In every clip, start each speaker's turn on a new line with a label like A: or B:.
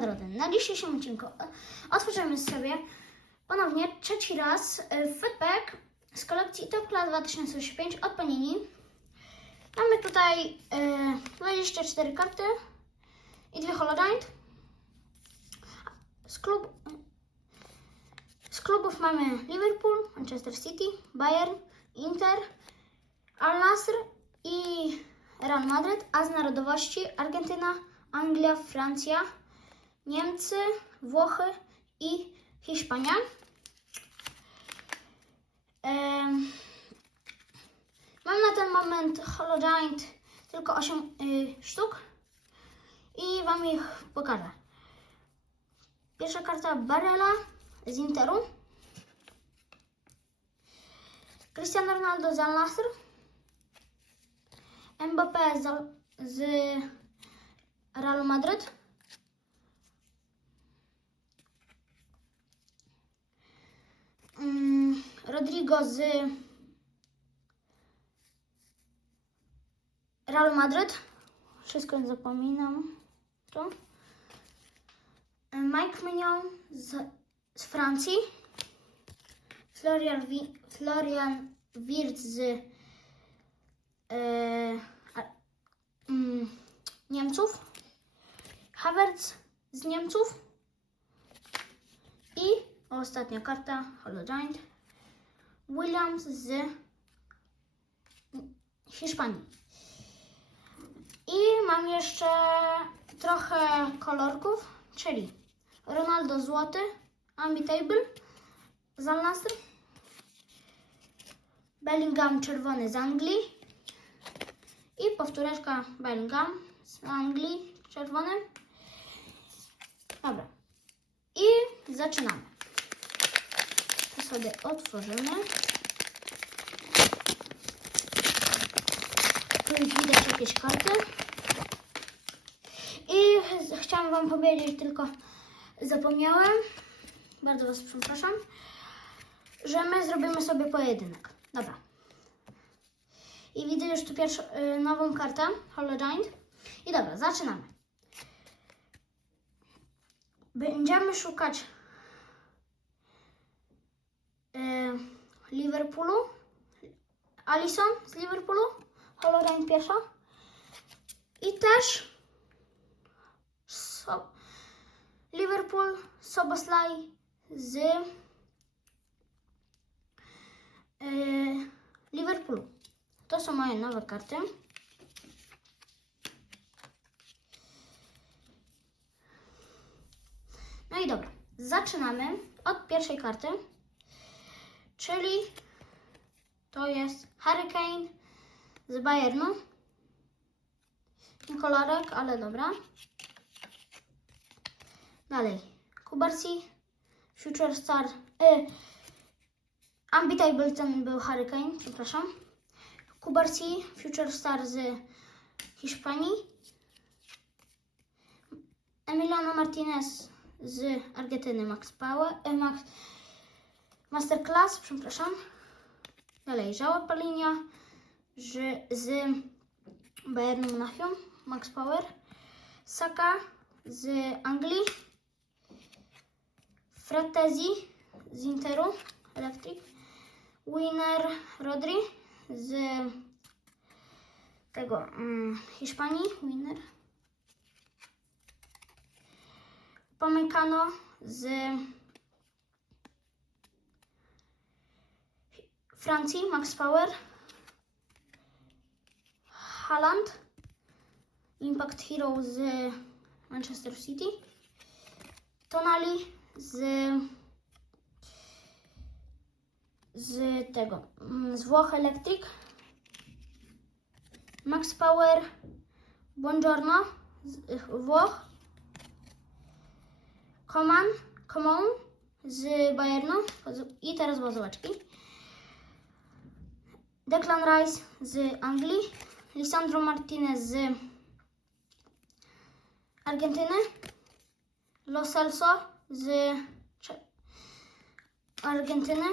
A: nagrody. Na dzisiejszym odcinku otworzymy sobie ponownie trzeci raz e, Footbag z kolekcji Top Class 2005 od Panini. Mamy tutaj e, 24 karty i dwie hologiant. Z, klub, z klubów mamy Liverpool, Manchester City, Bayern, Inter, Al i Real Madrid, a z narodowości Argentyna, Anglia, Francja, Niemcy, Włochy i Hiszpania. Em, Mam na ten moment Hologiant tylko 8 y, sztuk i Wam ich pokażę. Pierwsza karta Barella z Interu. Cristiano Ronaldo z Al Nassr. Mbappé z, z Real Madrid. Mm, Rodrigo z Real Madrid. Wszystko zapominam. Tu. Mike Mignon z, z Francji. Florian, Florian Wirtz z e, a, mm, Niemców. Havertz z Niemców. I ostatnia karta, Hologiant. Williams z Hiszpanii. I mam jeszcze trochę kolorków, czyli Ronaldo złoty, Ambitable z Al Nassr, Bellingham czerwony z Anglii i powtóreczka Bellingham z Anglii czerwony. Dobra. I zaczynamy. Sobie otworzymy. Tu widać jakieś karty. I ch- chciałam Wam powiedzieć, tylko zapomniałem, bardzo Was przepraszam, że my zrobimy sobie pojedynek. Dobra. I widzę już tu pierwszą y, nową kartę, Hologiant. I dobra, zaczynamy. Będziemy szukać y, Liverpoolu. Alison z Liverpoolu. Hologiant pierwsza. I też so, Liverpool, Soboslai z yy, Liverpoolu. To są moje nowe karty. No i dobra, zaczynamy od pierwszej karty, czyli to jest Hurricane z Bayernu. Kolorek, ale dobra. Dalej. Kubarsi, Future Star. Y, Ambitable ten był Hurricane, przepraszam. Kubarsi, Future Star z Hiszpanii. Emiliano Martinez z Argentyny, Max Power. Y, Max, Masterclass, przepraszam. Dalej, Żała Palinia z, Bayernu Monachium, Max Power. Saka z Anglii. Fratezi z Interu, Electric. Winner Rodri z tego mm, Hiszpanii, Winner. Pomykano z Francji, Max Power. Haaland, Impact Hero z Manchester City. Tonali z z tego mm, z Włoch Electric. Max Power Buongiorno z y, Włoch. Coman, Coman z Bayernu i teraz bazowaczki. Declan Rice z Anglii. Lisandro Martinez z Argentyny. Lo Celso z Argentyny.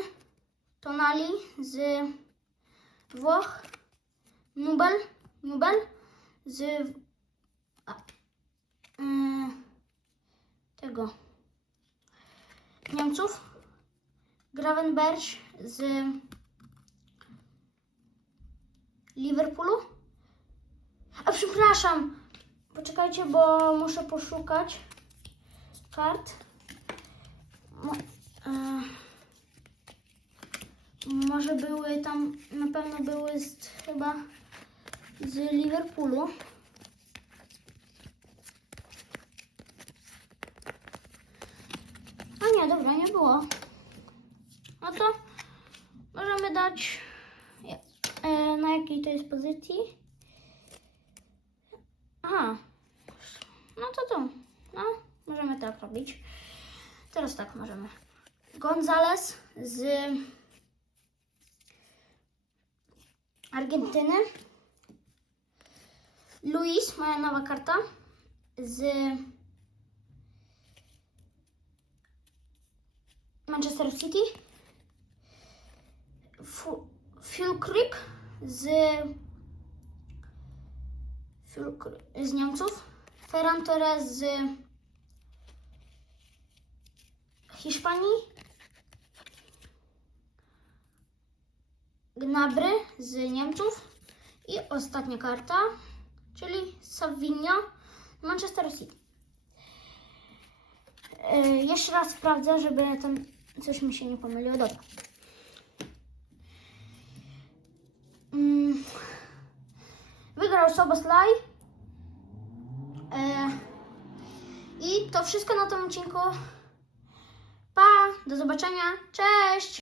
A: Tonali z Włoch. Nubel, Nubel z a, y, tego Niemców. Gravenberch z Liverpoolu. A przepraszam, poczekajcie, bo muszę poszukać kart. Mo, e, może były tam, na pewno były z, chyba z Liverpoolu. A nie, dobra, nie było. No to możemy dać na jakiej to jest pozycji. Aha. No to to. No, możemy tak robić. Teraz tak możemy. Gonzales z Argentyny. Luis, moja nowa karta. Z Manchester City. Fu- Phil Creek z z Niemców. Ferran Torres z Hiszpanii. Gnabry z Niemców. I ostatnia karta, czyli Savinio z Manchester City. Yy, jeszcze raz sprawdzę, żeby tam coś mi się nie pomyliło. Dobra. Mm. Wygrał Soboslaj. E, I to wszystko na tym odcinku. Pa, do zobaczenia. Cześć!